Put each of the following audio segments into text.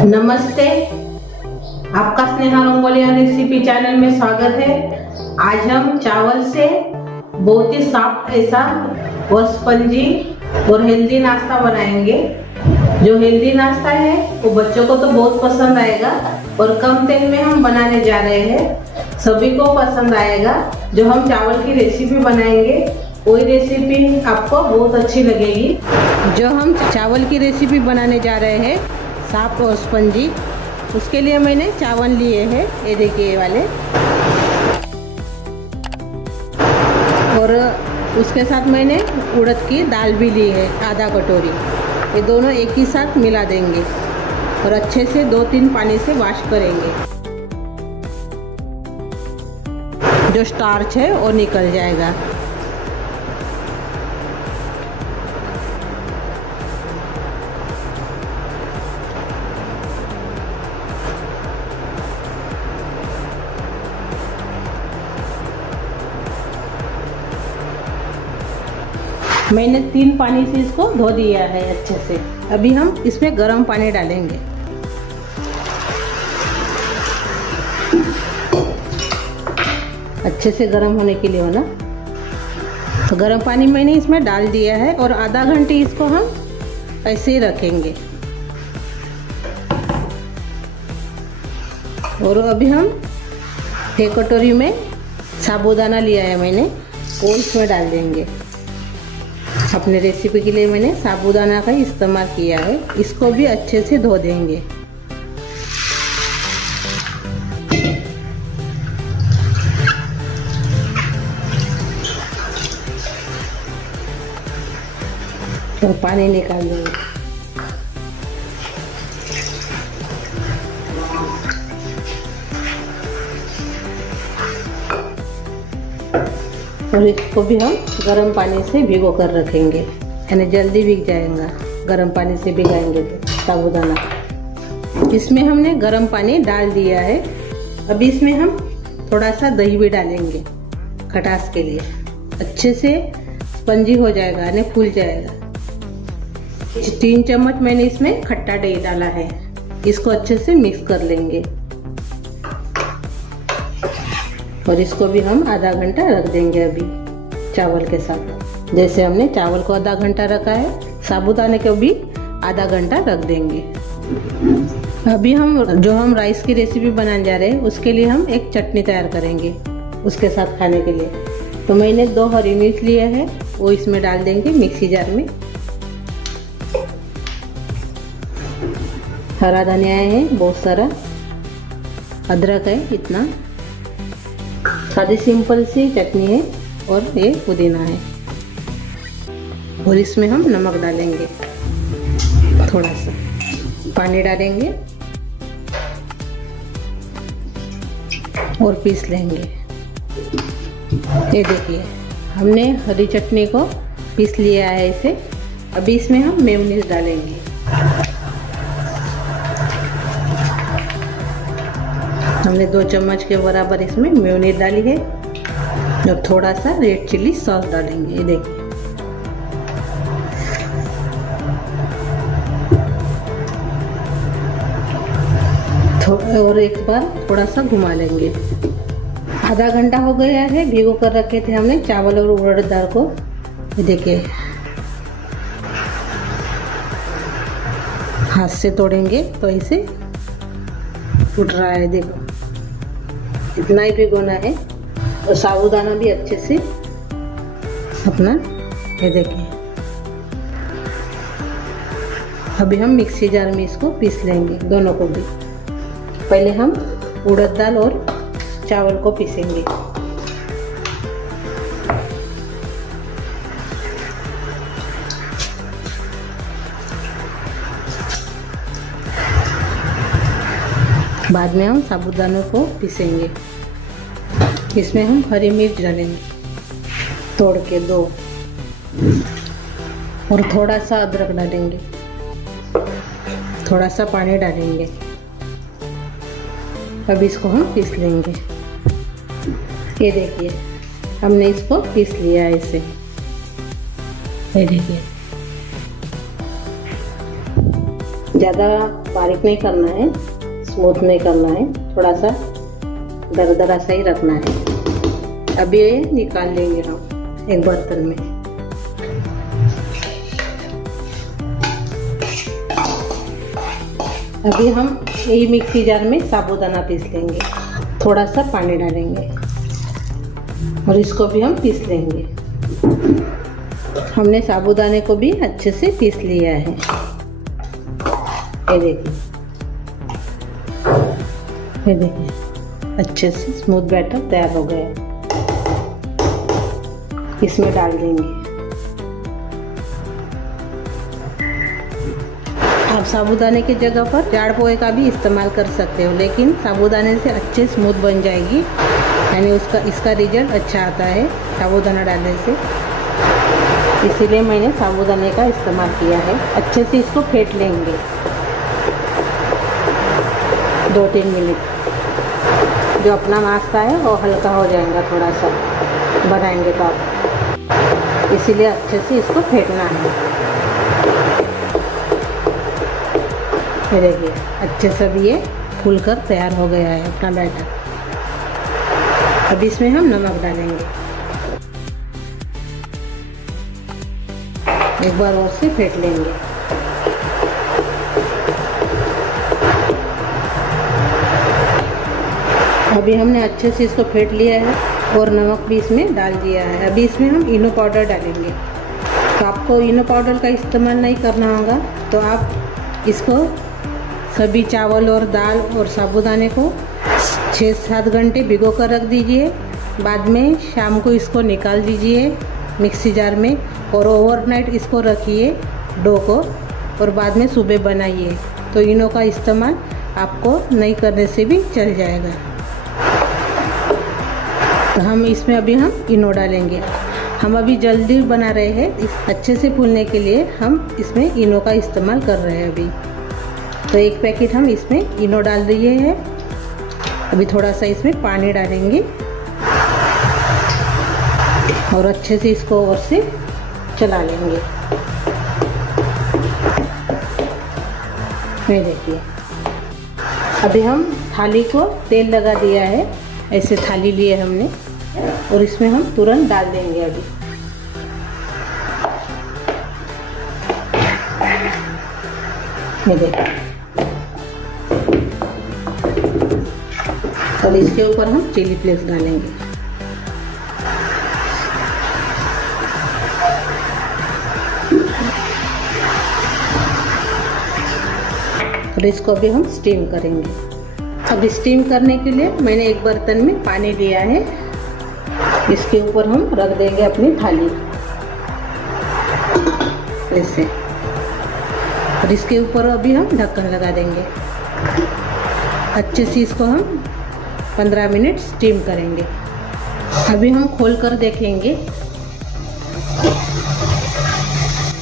नमस्ते, आपका Sneha रंगोलिया recipe channel में स्वागत है। आज हम चावल से बहुत ही सॉफ्ट ऐसा और स्पंजी और हेल्दी नाश्ता बनाएंगे। जो हेल्दी नाश्ता है वो बच्चों को तो बहुत पसंद आएगा और कम तेल में हम बनाने जा रहे हैं, सभी को पसंद आएगा। जो हम चावल की रेसिपी बनाएंगे वही रेसिपी आपको बहुत अच्छी लगेगी। जो हम चावल की रेसिपी बनाने जा रहे हैं सॉफ्ट और स्पंजी, उसके लिए मैंने चावल लिए हैं, ये देखिए ये वाले, और उसके साथ मैंने उड़द की दाल भी ली है आधा कटोरी। ये दोनों एक ही साथ मिला देंगे और अच्छे से 2-3 पानी से वॉश करेंगे। जो स्टार्च है वो निकल जाएगा। मैंने 3 पानी से इसको धो दिया है अच्छे से। अभी हम इसमें गर्म पानी डालेंगे। अच्छे से गर्म होने के लिए हो ना। तो गर्म पानी मैंने इसमें डाल दिया है और आधा घंटे इसको हम ऐसे ही रखेंगे। और अभी हम एक कटोरी में साबूदाना लिया है मैंने, वो इसमें डाल देंगे। अपने रेसिपी के लिए मैंने साबूदाना का इस्तेमाल किया है। इसको भी अच्छे से धो देंगे। और पानी निकाल देंगे। और इसको भी हम गर्म पानी से भिगो कर रखेंगे, यानी जल्दी भीग जाएगा गर्म पानी से भिगाएंगे तो साबूदाना। इसमें हमने गर्म पानी डाल दिया है। अभी इसमें हम थोड़ा सा दही भी डालेंगे खटास के लिए, अच्छे से स्पंजी हो जाएगा, यानी फूल जाएगा। 3 चम्मच मैंने इसमें खट्टा दही डाला है। इसको अच्छे से मिक्स कर लेंगे और इसको भी हम आधा घंटा रख देंगे अभी चावल के साथ। जैसे हमने चावल को आधा घंटा रखा है, साबूदाने को भी आधा घंटा रख देंगे। अभी हम राइस की रेसिपी बनाने जा रहे हैं, उसके लिए हम एक चटनी तैयार करेंगे उसके साथ खाने के लिए। तो मैंने 2 हरी मिर्च लिए हैं, वो इसमें डाल देंगे मिक्सी जार में। हरा धनिया है बहुत सारा, अदरक है इतना। सादी सिंपल सी चटनी है और ये पुदीना है। और इसमें हम नमक डालेंगे, थोड़ा सा पानी डालेंगे और पीस लेंगे। ये देखिए हमने हरी चटनी को पीस लिया है इसे। अभी इसमें हम मेयोनीज डालेंगे। हमने 2 चम्मच के बराबर इसमें मेयोनीज डाली है और थोड़ा सा रेड चिली सॉस डालेंगे। ये देखिए और एक बार थोड़ा सा घुमा लेंगे। आधा घंटा हो गया है, भिगो कर रखे थे हमने चावल और उड़द दाल को। ये देखिए हाथ से तोड़ेंगे तो ऐसे टूट रहा है, देखो इतना ही भिगोना है। और साबूदाना भी अच्छे से अपना, ये देखिए। अभी हम मिक्सी जार में इसको पीस लेंगे दोनों को भी। पहले हम उड़द दाल और चावल को पीसेंगे। बाद में हम साबूदाना को पीसेंगे। इसमें हम हरी मिर्च डालेंगे तोड़ के 2, और थोड़ा सा अदरक डालेंगे, थोड़ा सा पानी डालेंगे। अब इसको हम पीस लेंगे। ये देखिए हमने इसको पीस लिया है इसे। ये देखिए ज़्यादा बारीक नहीं करना है, स्मूथ नहीं करना है, थोड़ा सा दरदरा सा ही रखना है। अभी ये निकाल लेंगे हम एक बर्तन में। अभी हम यही मिक्सी जार में साबूदाना पीस लेंगे, थोड़ा सा पानी डालेंगे और इसको भी हम पीस लेंगे। हमने साबूदाने को भी अच्छे से पीस लिया है। ये देखिए अच्छे से स्मूथ बैटर तैयार हो गया। इसमें डाल देंगे। आप साबूदाने की जगह पर जाड़ पोहे का भी इस्तेमाल कर सकते हो, लेकिन साबूदाने से अच्छे स्मूथ बन जाएगी, यानी इसका रिजल्ट अच्छा आता है साबूदाना डालने से। इसीलिए मैंने साबूदाने का इस्तेमाल किया है। अच्छे से इसको फेंट लेंगे 2-3 मिनट। जो अपना नाश्ता है वो हल्का हो जाएगा, थोड़ा सा बनाएंगे तो आप, इसीलिए अच्छे से इसको फेंटना है। ये देखिए अच्छे से भी ये फूलकर तैयार हो गया है अपना बैटर। अब इसमें हम नमक डालेंगे, एक बार और से फेंट लेंगे। अभी हमने अच्छे से इसको फेंट लिया है और नमक भी इसमें डाल दिया है। अभी इसमें हम इनो पाउडर डालेंगे। तो आपको इनो पाउडर का इस्तेमाल नहीं करना होगा तो आप इसको सभी चावल और दाल और साबूदाने को 6-7 घंटे भिगो कर रख दीजिए। बाद में शाम को इसको निकाल दीजिए मिक्सी जार में और ओवरनाइट इसको रखिए डो को, और बाद में सुबह बनाइए। तो इनो का इस्तेमाल आपको नहीं करने से भी चल जाएगा। तो हम इसमें अभी हम इनो डालेंगे। हम अभी जल्दी बना रहे हैं, इस अच्छे से फूलने के लिए हम इसमें इनो का इस्तेमाल कर रहे हैं अभी। तो एक पैकेट हम इसमें इनो डाल दिए हैं। अभी थोड़ा सा इसमें पानी डालेंगे और अच्छे से इसको और से चला लेंगे। ये देखिए अभी हम थाली को तेल लगा दिया है, ऐसे थाली लिए हमने, और इसमें हम तुरंत डाल देंगे। अभी ये देखिए, और इसके ऊपर हम चिली फ्लेक्स डालेंगे। और इसको भी हम स्टीम करेंगे। अब स्टीम करने के लिए मैंने एक बर्तन में पानी लिया है, इसके ऊपर हम रख देंगे अपनी थाली ऐसे, और इसके ऊपर अभी हम ढक्कन लगा देंगे। अच्छे से इसको हम 15 मिनट स्टीम करेंगे। अभी हम खोल कर देखेंगे।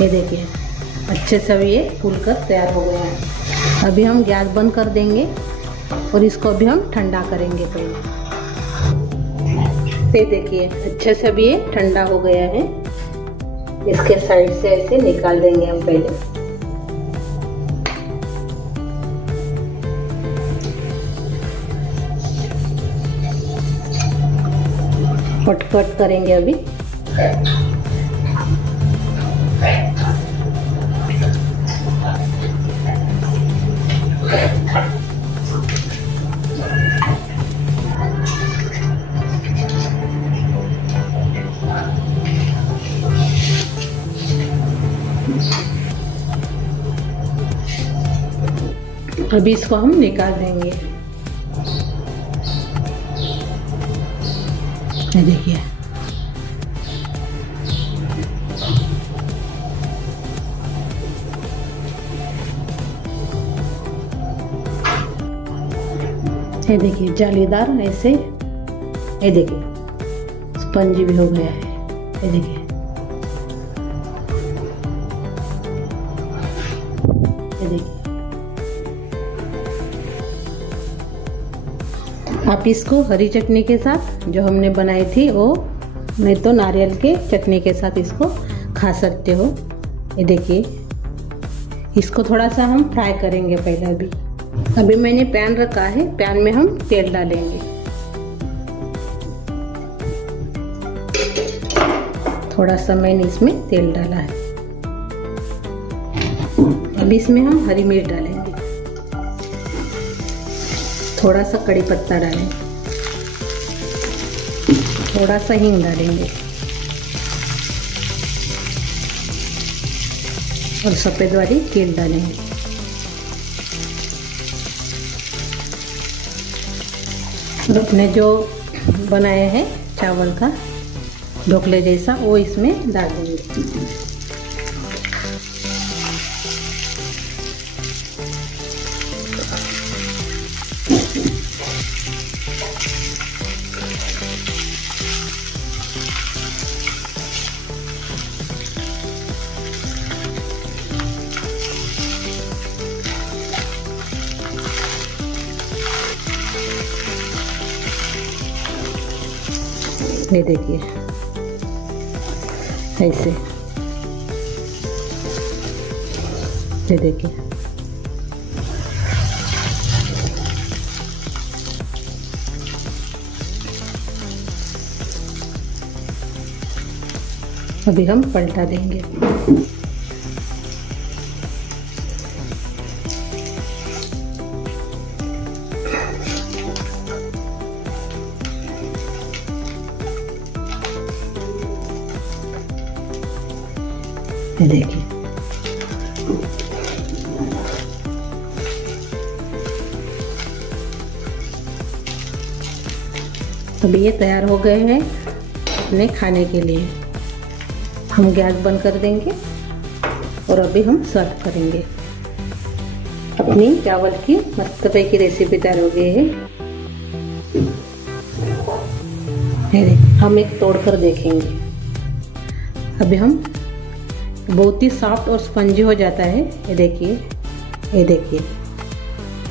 ये देखिए अच्छे से ये फूल कर तैयार हो गया है। अभी हम गैस बंद कर देंगे और इसको अभी हम ठंडा करेंगे पहले। ये देखिए अच्छे से अभी ये ठंडा हो गया है। इसके साइड से ऐसे निकाल देंगे हम पहले। कट करेंगे अभी। अभी इसको हम निकाल देंगे। ये देखिए ये देखिए जालीदार ऐसे, ये देखिए स्पंजी भी हो गया है। ये देखिए ये देखिए आप इसको हरी चटनी के साथ जो हमने बनाई थी वो, नहीं तो नारियल के चटनी के साथ इसको खा सकते हो। ये देखिए इसको थोड़ा सा हम फ्राई करेंगे पहले। अभी मैंने पैन रखा है, पैन में हम तेल डालेंगे। थोड़ा सा मैंने इसमें तेल डाला है। अब इसमें हम हरी मिर्च डालेंगे, थोड़ा सा कड़ी पत्ता डालेंगे, थोड़ा सा हींग डालेंगे और सफ़ेद वाली तिल डालेंगे। और अपने जो बनाए हैं चावल का ढोकले जैसा वो इसमें डाल देंगे। ये देखिए ऐसे, ये देखिए अभी हम पलटा देंगे। ये देखिए अभी ये तैयार हो गए हैं अपने खाने के लिए। हम गैस बंद कर देंगे और अभी हम सर्व करेंगे। अपनी चावल की मस्त की रेसिपी तैयार हो गई है। ये देखिए, हम एक तोड़कर देखेंगे। अभी हम बहुत ही सॉफ्ट और स्पंजी हो जाता है। ये देखिए, ये देखिए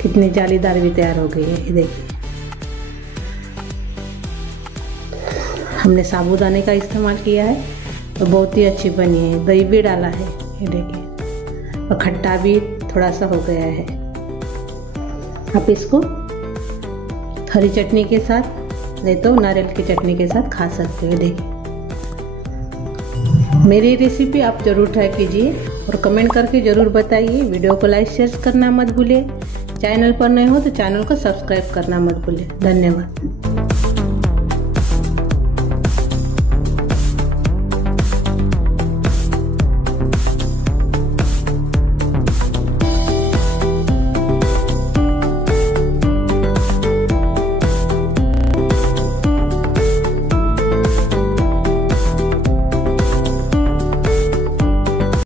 कितनी जालीदार भी तैयार हो गई है। ये देखिए हमने साबूदाने का इस्तेमाल किया है तो बहुत ही अच्छी बनी है। दही भी डाला है, ये देखिए, और खट्टा भी थोड़ा सा हो गया है। आप इसको हरी चटनी के साथ नहीं तो नारियल की चटनी के साथ खा सकते हो। देखिए मेरी रेसिपी आप ज़रूर ट्राई कीजिए और कमेंट करके ज़रूर बताइए। वीडियो को लाइक शेयर करना मत भूलिए। चैनल पर नए हो तो चैनल को सब्सक्राइब करना मत भूलिए। धन्यवाद।